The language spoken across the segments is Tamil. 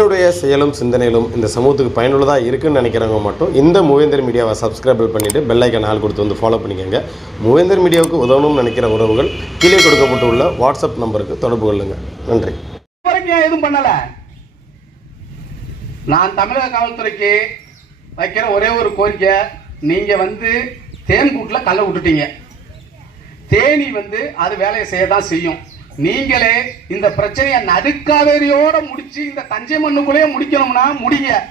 என்னுடைய செயலும் சிந்தனையிலும் இந்த சமூகத்துக்கு பயனுள்ளதாக இருக்குன்னு நினைக்கிறவங்க மட்டும் இந்த மூவேந்தர் மீடியாவை சப்ஸ்கிரைப் பண்ணிவிட்டு பெல் ஐக்கான் ஆல் கொடுத்து வந்து ஃபாலோ பண்ணிக்கோங்க. மூவேந்தர் மீடியாவுக்கு உதவணும்னு நினைக்கிற உறவுகள் கீழே கொடுக்கப்பட்டுள்ள வாட்ஸ்அப் நம்பருக்கு தொடர்பு கொள்ளுங்க. நன்றி. எதுவும் பண்ணல. நான் தமிழக காவல்துறைக்கு வைக்கிற ஒரே ஒரு கோரிக்கை, நீங்க தேன் கூட்டுல கல்ல விட்டுட்டீங்க. தேனி அது வேலையை செய்யதான் செய்யும். நீங்களே இந்த பிரச்சனையை நடுக்காவேரியோட முடிச்சு இந்த தஞ்சை மண்ணுக்குள்ளேயே முடிக்கணும்னா முடிங்க.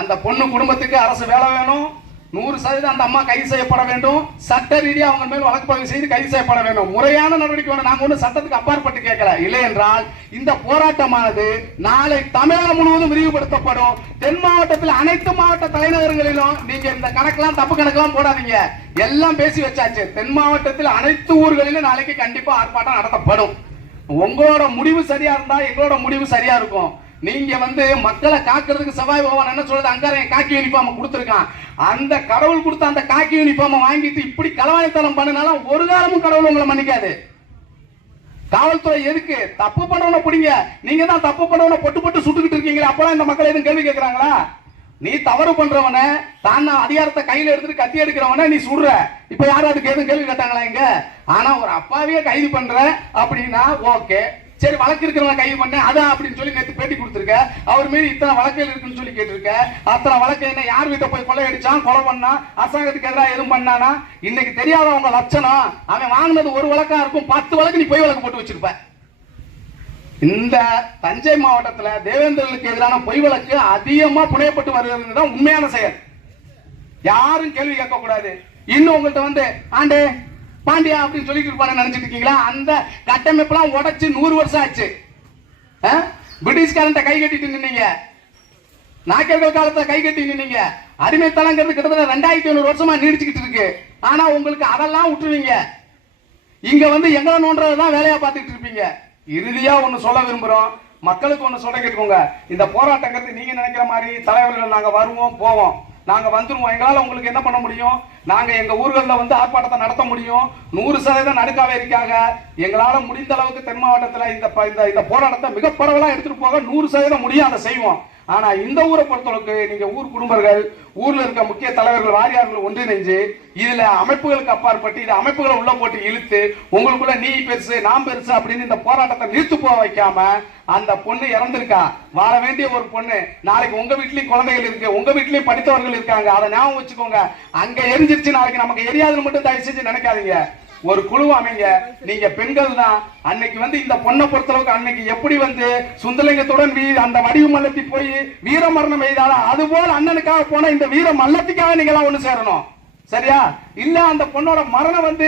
அந்த பொண்ணு குடும்பத்துக்கு அரசு வேலை வேணும். 100% அந்த அம்மா கைது செய்யப்பட வேண்டும். சட்ட ரீதியாக அவங்க மேல் வழக்கு பதிவு செய்து கைது செய்யப்பட வேண்டும். முறையான நடவடிக்கை வேணும். நாங்க ஒன்றும் சட்டத்துக்கு அப்பாற்பட்டு கேட்கல. இல்லை என்றால் இந்த போராட்டமானது நாளை தமிழகம் முழுவதும் விரிவுபடுத்தப்படும். தென் மாவட்டத்தில் அனைத்து மாவட்ட தலைநகரங்களிலும் நீங்க இந்த கணக்கெல்லாம் தப்பு கணக்கெல்லாம் போடாதீங்க. எல்லாம் பேசி வச்சாச்சு. தென் மாவட்டத்தில் அனைத்து ஊர்களிலும் நாளைக்கு கண்டிப்பா ஆர்ப்பாட்டம் நடத்தப்படும். உங்களோட முடிவு சரியா இருந்தா எங்களோட முடிவு சரியா இருக்கும். நீங்க மக்களை காக்கிறதுக்கு செவ்வாய் பகவான் என்ன சொல்றது, அங்காரம் காக்கி யூனிஃபார்ம் கொடுத்திருக்கான். அந்த கடவுள் கொடுத்த அந்த காக்கி யூனிஃபார்ம் வாங்கிட்டு இப்படி களவாணித்தனம் பண்ணினாலும் ஒரு காலமும் கடவுள் உங்களை மன்னிக்காது. காவல்துறை எதுக்கு தப்பு பண்ணவன பிடிங்க. நீங்க தான் தப்பு பண்ணவன பொட்டு சுட்டுக்கிட்டு இருக்கீங்களா? அப்பெல்லாம் இந்த மக்கள் எதுவும் கேள்வி கேட்கிறாங்களா? நீ தவறு பண்றவன தான் அதிகாரத்தை கையில எடுத்துட்டு கத்தி எடுக்கிறவன நீ சுடுற. இப்ப யாரும் அதுக்கு எதுவும் கேள்வி கேட்டாங்களா? இங்க ஆனா ஒரு அப்பாவியே கைது பண்ற அப்படின்னா ஓகே, சரி வழக்கு இருக்கிறவங்க கைது பண்ண அதான் அப்படின்னு சொல்லி நேற்று பேட்டி கொடுத்துருக்க. அவர் மீது இத்தனை வழக்குகள் இருக்குன்னு சொல்லி கேட்டிருக்க. அத்தனை வழக்கு என்ன, யார் வீட்டை போய் கொள்ளையடிச்சான், கொலை பண்ணா, அரசாங்கத்துக்கு எதிராக எதுவும் பண்ணானா? இன்னைக்கு தெரியாதவங்க லட்சணம். அவன் வாங்கினது ஒரு வழக்கா இருக்கும், 10 வழக்கு நீ பொய் வழக்கு போட்டு வச்சிருப்ப. இந்த தஞ்சை மாவட்டத்தில் தேவேந்திரனுக்கு எதிரான பொய் வழக்கு அதிகமா புனையப்பட்டு வருகிறது தான் உண்மையான செயல். யாரும் கேள்வி கேட்க கூடாது. இன்னும் உங்கள்கிட்ட ஆண்டே பாண்டியா அப்படின்னு சொல்லிட்டு இருப்பாங்க நினைச்சிட்டு இருக்கீங்களா? அந்த கட்டமைப்பெல்லாம் உடைச்சு 100 வருஷம் ஆச்சு. பிரிட்டிஷ்காரன் கை கட்டிட்டு நின்னீங்க, நாயக்கர்கள் காலத்துல கை கட்டி நின்னீங்க. அடிமைத்தனங்கிறது கிட்டத்தட்ட 2500 வருஷமா நீடிச்சுக்கிட்டு இருக்கு. ஆனா உங்களுக்கு அதெல்லாம் விட்டுருவீங்க. இங்க எங்களை நோன்றதான் வேலையா பார்த்துட்டு இருப்பீங்க. இறுதியா ஒண்ணு சொல்ல விரும்புறோம், மக்களுக்கு ஒண்ணு சொல்ல கேட்டுக்கோங்க. இந்த போராட்டங்கிறது நீங்க நினைக்கிற மாதிரி தலைவர்கள் நாங்க வருவோம் போவோம், நாங்க வந்துருவோம். எங்களால உங்களுக்கு என்ன பண்ண முடியும்? நாங்க எங்க ஊர்களில் ஆர்ப்பாட்டத்தை நடத்த முடியும். 100% நடுக்காவேரிக்காக எங்களால முடிந்த அளவுக்கு தென் மாவட்டத்தில் இந்த போராட்டத்தை மிக பரவலா எடுத்துட்டு போக 100% முடியும், அதை செய்வோம். ஆனா இந்த ஊரை பொறுத்தளவுக்கு நீங்க ஊர் குடும்பங்கள், ஊர்ல இருக்க முக்கிய தலைவர்கள், வாரியார்கள் ஒன்றிணைஞ்சு இதுல அமைப்புகளுக்கு அப்பாற்பட்டு இது அமைப்புகளை உள்ள போட்டு இழுத்து உங்களுக்குள்ள நீ பெருசு நான் பெருசு அப்படின்னு இந்த போராட்டத்தை நிறுத்து போக வைக்காம, அந்த பொண்ணு இறந்திருக்கா, வாழ வேண்டிய ஒரு பொண்ணு, நாளைக்கு உங்க வீட்லயும் குழந்தைகள் இருக்கு, உங்க வீட்லயும் படித்தவர்கள் இருக்காங்க, அதை ஞாபகம் வச்சுக்கோங்க. அங்க எரிஞ்சிருச்சு, நாளைக்கு நமக்கு எரியாதுன்னு மட்டும் தயவு செஞ்சு நினைக்காதீங்க. ஒரு குழு அமைங்க. நீங்க பெண்கள் தான். அன்னைக்கு இந்த பொண்ணை பொறுத்தளவுக்கு அன்னைக்கு எப்படி சுந்தரலிங்கத்துடன் அந்த வடிவு மல்லத்தி போய் வீர மரணம் எய்தால அதுபோல் அண்ணனுக்காக போன இந்த வீர மல்லத்திக்காக நீங்க எல்லாம் ஒண்ணு சேரணும். சரியா? இல்ல அந்த பொண்ணோட மரணம்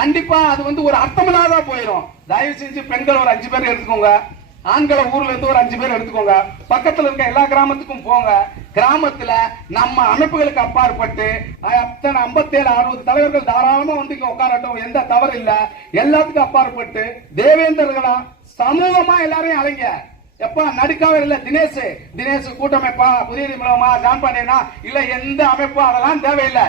கண்டிப்பா அது ஒரு அர்த்தமில்லாத போயிடும். தயவு செஞ்சு பெண்கள் ஒரு 5 பேர் எடுத்துக்கோங்க, ஆண்களை ஊர்ல இருந்து ஒரு 5 பேர் எடுத்துக்கோங்க. பக்கத்துல இருக்க எல்லா கிராமத்துக்கும் போங்க. கிராமத்துல நம்ம அமைப்புகளுக்கு அப்பாற்பட்டு அத்தனை 57-60 தலைவர்கள் தாராளமா இங்க உட்காரட்டும், எந்த தவறு இல்ல. எல்லாத்துக்கும் அப்பாற்பட்டு தேவேந்திரர்களா சமூகமா எல்லாரையும் அலைங்க. எப்ப நடுக்காவே இல்ல தினேஷ் கூட்டமைப்பா, புதிய மூலமா ஜான் பாண்டியனா இல்ல எந்த அமைப்பும் அதெல்லாம் தேவையில்லை.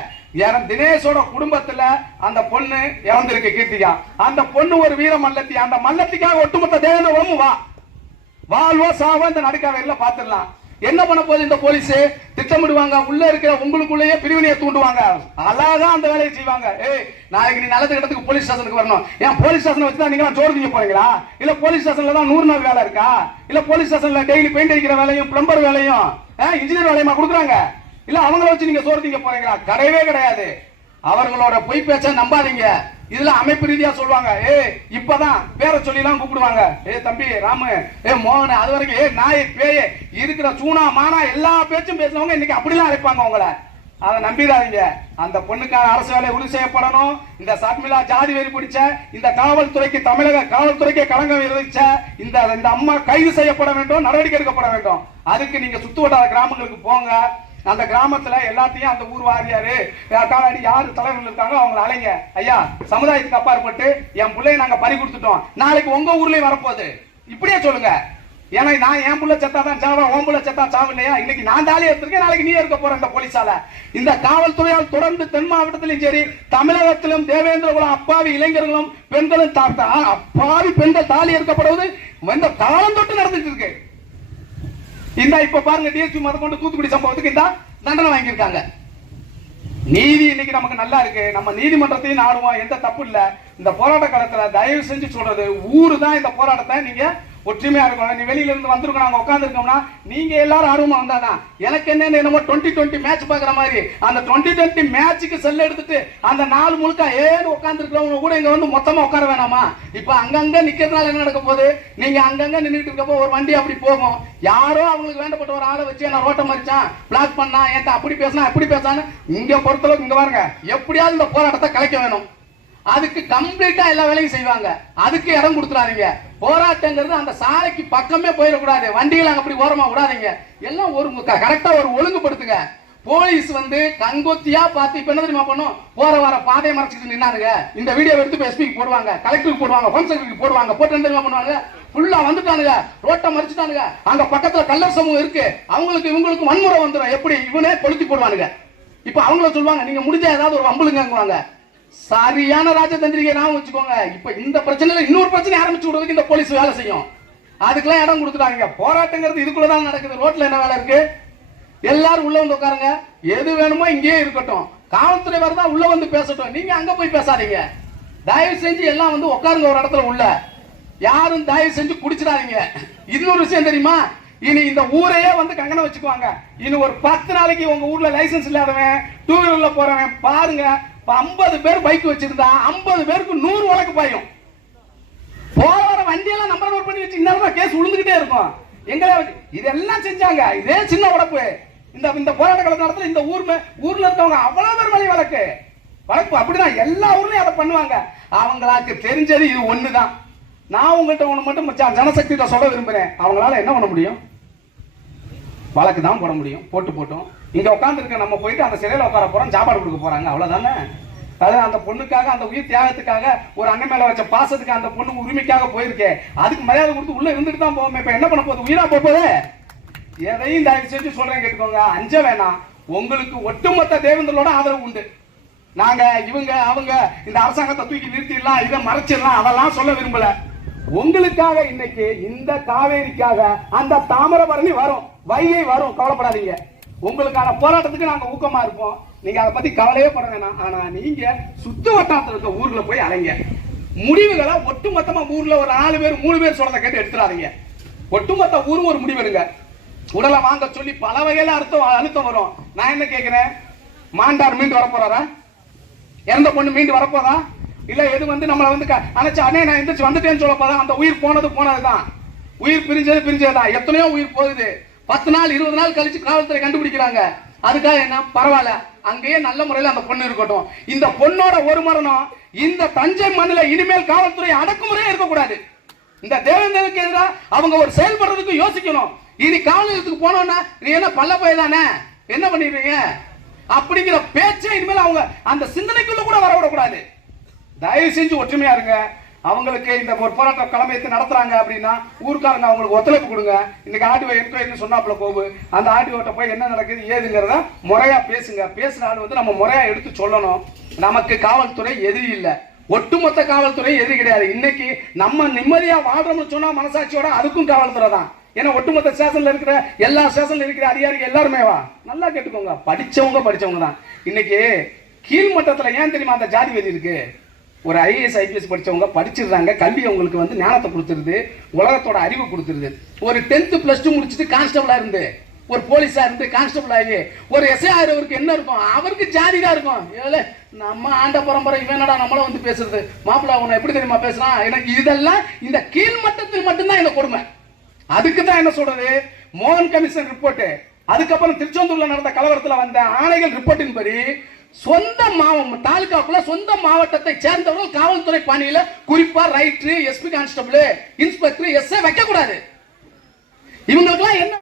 தினேஷோட குடும்பத்துல அந்த பொண்ணு இறந்திருக்கு, கீர்த்திகா. அந்த பொண்ணு ஒரு வீர மல்லத்தி. அந்த மல்லத்திக்காக ஒட்டுமொத்த தேவேந்திரமும் வாழ்வோ சாவோ இந்த நடுக்காவேரில பாத்துடலாம். என்ன பண்ண போது இந்த போலீஸ் திட்டமிடுவாங்க, உள்ள இருக்கிற உங்களுக்குள்ளேயே பிரிவினையை தூண்டுவாங்க, அழகா அந்த வேலையை செய்வாங்க. நாளைக்கு நீ நல்லது கிட்டத்துக்கு போலீஸ் ஸ்டேஷனுக்கு வரணும். ஏன் போலீஸ் ஸ்டேஷன் வச்சுதான் நீங்க சோறு திங்க போறீங்களா? இல்ல போலீஸ் ஸ்டேஷன்ல தான் 100 நாள் வேலை இருக்கா? இல்ல போலீஸ் ஸ்டேஷன்ல டெய்லி பெயிண்ட் அடிக்கிற வேலையும் பிளம்பர் வேலையும் இன்ஜினியர் வேலையுமா கொடுக்குறாங்க? இல்ல அவங்கள வச்சு நீங்க சோறு திங்க போறீங்களா? கிடையவே கிடையாது. அவர்களோட பொய் பேச்ச நம்பாதீங்க. இதுல அமைப்பு ரீதியா சொல்லுவாங்க, இப்பதான் பேரை சொல்லி எல்லாம் கூப்பிடுவாங்க, தம்பி ராமு, மோகன், அது வரைக்கும் நாய் பேய இருக்கிற சூனா மானா எல்லா பேச்சும் பேசுறவங்க இன்னைக்கு அப்படிலாம் அழைப்பாங்க உங்களை. அதை நம்பிடாதீங்க. அந்த பொண்ணுக்கான அரசு வேலை உறுதி செய்யப்படணும். இந்த சாத்மிலா ஜாதி வெறி பிடிச்ச இந்த காவல்துறைக்கு, தமிழக காவல்துறைக்கு களங்கம் விளைவிச்ச இந்த அம்மா கைது செய்யப்பட வேண்டும், நடவடிக்கை எடுக்கப்பட வேண்டும். அதுக்கு நீங்க சுத்து வட்டார கிராமங்களுக்கு போங்க. அந்த கிராமத்துல எல்லாத்தையும் அந்த ஊர் வாரியாரு காலாடி யாரு தலைவர்கள் இருக்காங்க அவங்களை அலைங்க. ஐயா, சமுதாயத்துக்கு அப்பாற்பட்டு என் பிள்ளைய நாங்க பறி கொடுத்துட்டோம், நாளைக்கு உங்க ஊர்லயும் வரப்போகுது, இப்படியே சொல்லுங்க. ஏன்னா நான் என் புள்ள செத்தாதான் சாவா, உன் புள்ள செத்தா சாவு இல்லையா? இன்னைக்கு நான் தாலி எடுத்திருக்கேன், நாளைக்கு நீ இருக்க போற. இந்த போலீஸால, இந்த காவல்துறையால் தொடர்ந்து தென் மாவட்டத்திலும் சரி தமிழகத்திலும் தேவேந்திரகுலம் அப்பாவி இளைஞர்களும் பெண்களும் அப்பாவி பெண்கள் தாலி எடுக்கப்படுவது காலம் தொட்டு நடந்துட்டு இருக்கு. இந்த இப்ப பாருங்க டிஎஸ்பி முதற்கொண்டு தூத்துக்குடி சம்பவத்துக்கு இந்த தண்டனை வாங்கியிருக்காங்க. நீதி இன்னைக்கு நமக்கு நல்லா இருக்கு, நம்ம நீதிமன்றத்தையும் நாடுவோம், எந்த தப்பு இல்ல. இந்த போராட்ட காலத்துல தயவு செஞ்சு சொல்றது, ஊரு தான் இந்த போராட்டத்தை நீங்க ஒற்றுமையா இருக்கணும். நீ வெளியில இருந்து வந்திருக்கோம், நாங்க உட்கார்ந்து இருக்கோம்னா நீங்க எல்லாரும் ஆர்வமா வந்தாதான். எனக்கு என்னமோ 2020 மேட்ச் பாக்குற மாதிரி அந்த 2020 மேட்சுக்கு செல்ல எடுத்துட்டு அந்த நாள் முழுக்க ஏன்னு உட்கார்ந்து இருக்கிறவங்க கூட இங்க வந்து மொத்தமா உட்கார வேணாமா? இப்ப அங்கங்க நிக்கிறதுனால என்ன நடக்க போகுது? நீங்க அங்கங்க நின்றுட்டு இருக்கப்போ ஒரு வண்டி அப்படி போகும், யாரோ அவங்களுக்கு வேண்டப்பட்ட ஒரு ஆளை வச்சு என்ன ரோட்டை மறிச்சான், பிளாக் பண்ணா, ஏன்ட்ட அப்படி பேசினா அப்படி பேசான்னு இங்க பொறுத்தளவுக்கு இங்க பாருங்க, எப்படியாவது இந்த போராட்டத்தை கலைக்க வேணும். அதுக்கு கம்ப்ளீட்டா எல்லா வேலையும் செய்வாங்க. அதுக்கு இடம் கொடுத்துறாதீங்க. போராட்டங்கிறது அந்த சாலைக்கு பக்கமே போயிடக்கூடாது. வண்டிகள் அங்க அப்படி ஓரமா விடாதீங்க. எல்லாம் ஒரு கரெக்டா ஒரு ஒழுங்குபடுத்துங்க. போலீஸ் வந்து கங்கொத்தியா பார்த்து இப்ப என்ன தெரியுமா பண்ணும்? போற வர பாதையை மறைச்சிட்டு நின்னானுங்க. இந்த வீடியோ எடுத்து எஸ்பிக்கு போடுவாங்க, கலெக்டருக்கு போடுவாங்க, ஹோம் செக்ரட்டரிக்கு போடுவாங்க. போட்டு என்ன தெரியுமா பண்ணுவாங்க? ஃபுல்லா வந்துட்டானுங்க, ரோட்டை மறைச்சிட்டானுங்க. அங்க பக்கத்துல கல்லர் சமூகம் இருக்கு, அவங்களுக்கு இவங்களுக்கு வன்முறை வந்துடும். எப்படி இவனே கொளுத்தி போடுவானுங்க. இப்ப அவங்கள சொல்லுவாங்க, நீங்க முடிஞ்ச ஏதாவது ஒரு வம்புலுங்க. சரியான ராஜதந்திரிகை நாம வச்சுக்கோங்க. இப்ப இந்த பிரச்சனையில இன்னொரு பிரச்சனை ஆரம்பிச்சு விடுறதுக்கு இந்த போலீஸ் வேலை செய்யும். அதுக்கெல்லாம் இடம் கொடுத்துட்டாங்க. போராட்டங்கிறது இதுக்குள்ளதான் நடக்குது. ரோட்ல என்ன வேலை இருக்கு? எல்லாரும் உள்ள வந்து உட்காருங்க, எது வேணுமோ இங்கேயே இருக்கட்டும். காவல்துறை வரதா உள்ள வந்து பேசட்டும், நீங்க அங்க போய் பேசாதீங்க. தயவு செஞ்சு எல்லாம் வந்து உட்காருங்க ஒரு இடத்துல. உள்ள யாரும் தயவு செஞ்சு குடிச்சிடாதீங்க. இன்னொரு விஷயம் தெரியுமா? இனி இந்த ஊரையே வந்து கங்கணம் வச்சுக்குவாங்க. இனி ஒரு 10 நாளைக்கு உங்க ஊர்ல லைசன்ஸ் இல்லாதவன், டூ வீலர்ல போறவன் பாருங்க, 50 பேர் பைக் வச்சிருந்தா 50 பேருக்கு 100 வழக்கு பாயும். போற வண்டியெல்லாம் நம்பர் நோட் பண்ணி வச்சு இன்னும் கேஸ் விழுந்துகிட்டே இருக்கும். எங்களை இதெல்லாம் செஞ்சாங்க. இதே சின்ன உடப்பு. இந்த போராட்ட காலத்து நடத்துல இந்த ஊர்ல இருக்கவங்க அவ்வளவு பேர் மணி வழக்கு அப்படிதான் எல்லா ஊர்லயும் அதை பண்ணுவாங்க. அவங்களுக்கு தெரிஞ்சது இது ஒண்ணுதான். நான் உங்கள்கிட்ட ஒண்ணு மட்டும் ஜனசக்தி சொல்ல விரும்புறேன். அவங்களால என்ன பண்ண முடியும்? வழக்கு தான் போட முடியும். போட்டோம். இங்க உட்கார்ந்து இருக்க நம்ம போயிட்டு அந்த சிறையில உட்கார போறோம், சாப்பாடு கொடுக்க போறாங்க, அவ்வளவுதானே. அதாவது அந்த பொண்ணுக்காக, அந்த உயிர் தியாகத்துக்காக, ஒரு அண்ணன் மேல வச்ச பாசத்துக்கு, அந்த பொண்ணு உரிமைக்காக போயிருக்கேன். அதுக்கு மரியாதை கொடுத்து உள்ள இருந்துட்டு தான் போவோம். இப்ப என்ன பண்ண போகுது? உயிரா போகுது. எதையும் தயவு செஞ்சு சொல்றேன், கேட்டுக்கோங்க. அஞ்ச வேணாம். உங்களுக்கு ஒட்டுமொத்த தேவேந்திரோட ஆதரவு உண்டு. நாங்க இவங்க அவங்க இந்த அரசாங்கத்தை தூக்கி நிறுத்திடலாம், இதை மறைச்சிடலாம், அதெல்லாம் சொல்ல விரும்பல. உங்களுக்காக இன்னைக்கு இந்த காவேரிக்காக அந்த தாமிரபரணி வரும், வைகை வரும், கவலைப்படாதீங்க. உங்களுக்கான போராட்டத்துக்கு நாங்க ஊக்கமா இருப்போம். நீங்க அதை பத்தி கவலையே பட வேணாம். ஆனா நீங்க சுத்து வட்டாரத்தில் இருக்க ஊர்ல போய் அலைங்க. முடிவுகளை ஒட்டுமொத்தமா ஊர்ல ஒரு 4 பேர் 3 பேர் சொல்றதை கேட்டு எடுத்துறாதீங்க. ஒட்டுமொத்த ஊரும் ஒரு முடிவெடுங்க. உடலை வாங்க சொல்லி பல வகையில அழுத்தம் வரும். நான் என்ன கேட்கிறேன், மாண்டார் மீண்டு வரப்போறாரா? இறந்த பொண்ணு மீண்டு வரப்போதா? இல்ல எது வந்து நம்மளை வந்து அணைச்சு அண்ணே நான் எந்திரிச்சு வந்துட்டேன்னு சொல்ல போதா? அந்த உயிர் போனதுதான். உயிர் பிரிஞ்சதுதான். எத்தனையோ உயிர் போகுது. 10 நாள் 20 நாள் கழிச்சு காவல்துறை கண்டுபிடிக்கிறாங்க. அதுக்காக என்ன பரவாயில்ல, அங்கேயே நல்ல முறையில் அந்த பொண்ணு இருக்கட்டும். இந்த பொண்ணோட ஒரு மரணம் இந்த தஞ்சை மண்ணில் இனிமேல் காவல்துறை அடக்குமுறையே இருக்கக்கூடாது. இந்த தேவேந்திரனுக்கு எதிராக அவங்க ஒரு செயல்படுறதுக்கு யோசிக்கணும். இனி காவல் நிலையத்துக்கு போனோம்னா நீ என்ன பல்ல போயதானே என்ன பண்ணிடுவீங்க அப்படிங்கிற பேச்சை இனிமேல் அவங்க அந்த சிந்தனைக்குள்ள கூட வரவிடக்கூடாது. தயவு செஞ்சு ஒற்றுமையா இருங்க. அவங்களுக்கு இந்த ஒரு போராட்ட களமையத்தை நடத்துறாங்க அப்படின்னா ஊருக்காரங்க அவங்களுக்கு ஒத்துழைப்பு கொடுங்க. இன்னைக்கு ஆர்டிஓ என்கொயரின்னு சொன்னாப்புல போகு, அந்த ஆர்டிஓட்ட போய் என்ன நடக்குது ஏதுங்கிறத முறையா பேசுங்க. பேசுறாலும் வந்து நம்ம முறையா எடுத்து சொல்லணும். நமக்கு காவல்துறை எதிரி இல்லை, ஒட்டுமொத்த காவல்துறை எதிரி கிடையாது. இன்னைக்கு நம்ம நிம்மதியா வாழ்றோம்னு சொன்னா மனசாட்சியோட அதுக்கும் காவல்துறை தான். ஏன்னா ஒட்டுமொத்த ஸ்டேஷன்ல இருக்கிற எல்லா ஸ்டேஷன்ல இருக்கிற அதிகாரிகள் எல்லாருமே நல்லா கேட்டுக்கோங்க, படிச்சவங்க தான். இன்னைக்கு கீழ்மட்டத்துல ஏன் தெரியுமா அந்த ஜாதி வெறி இருக்கு? ஒரு ஐஏஎஸ் ஐபிஎஸ் படிச்சவங்க படிச்சிருந்தாங்க, கல்வி அவங்களுக்கு வந்து ஞானத்தை கொடுத்துருது, உலகத்தோட அறிவு கொடுத்துருது. ஒரு 10th +2 முடிச்சுட்டு கான்ஸ்டபிளா இருந்து, ஒரு போலீஸா இருந்து கான்ஸ்டபிள் ஆகி ஒரு எஸ்ஐ ஆகிறவருக்கு என்ன இருக்கும்? அவருக்கு ஜாதி தான் இருக்கும். ஏழை நம்ம ஆண்ட பரம்பரை இவனடா நம்மள வந்து பேசுறது, மாப்பிள்ள உன்னை எப்படி தெரியுமா பேசுறான்? எனக்கு இதெல்லாம் இந்த கீழ்மட்டத்தில் மட்டும்தான் இந்த கொடுமை. அதுக்கு தான் என்ன சொல்றது, மோகன் கமிஷன் ரிப்போர்ட், அதுக்கப்புறம் திருச்செந்தூர்ல நடந்த கலவரத்தில் வந்த ஆணைகள் ரிப்போர்ட்டின் படி சொந்த தாலுகாக்குள்ள சொந்த மாவட்டத்தை சேர்ந்தவர்கள் காவல்துறை பணியில குறிப்பா writer, SP constable, inspector, SI வைக்க கூடாது. இவங்களுக்கு என்ன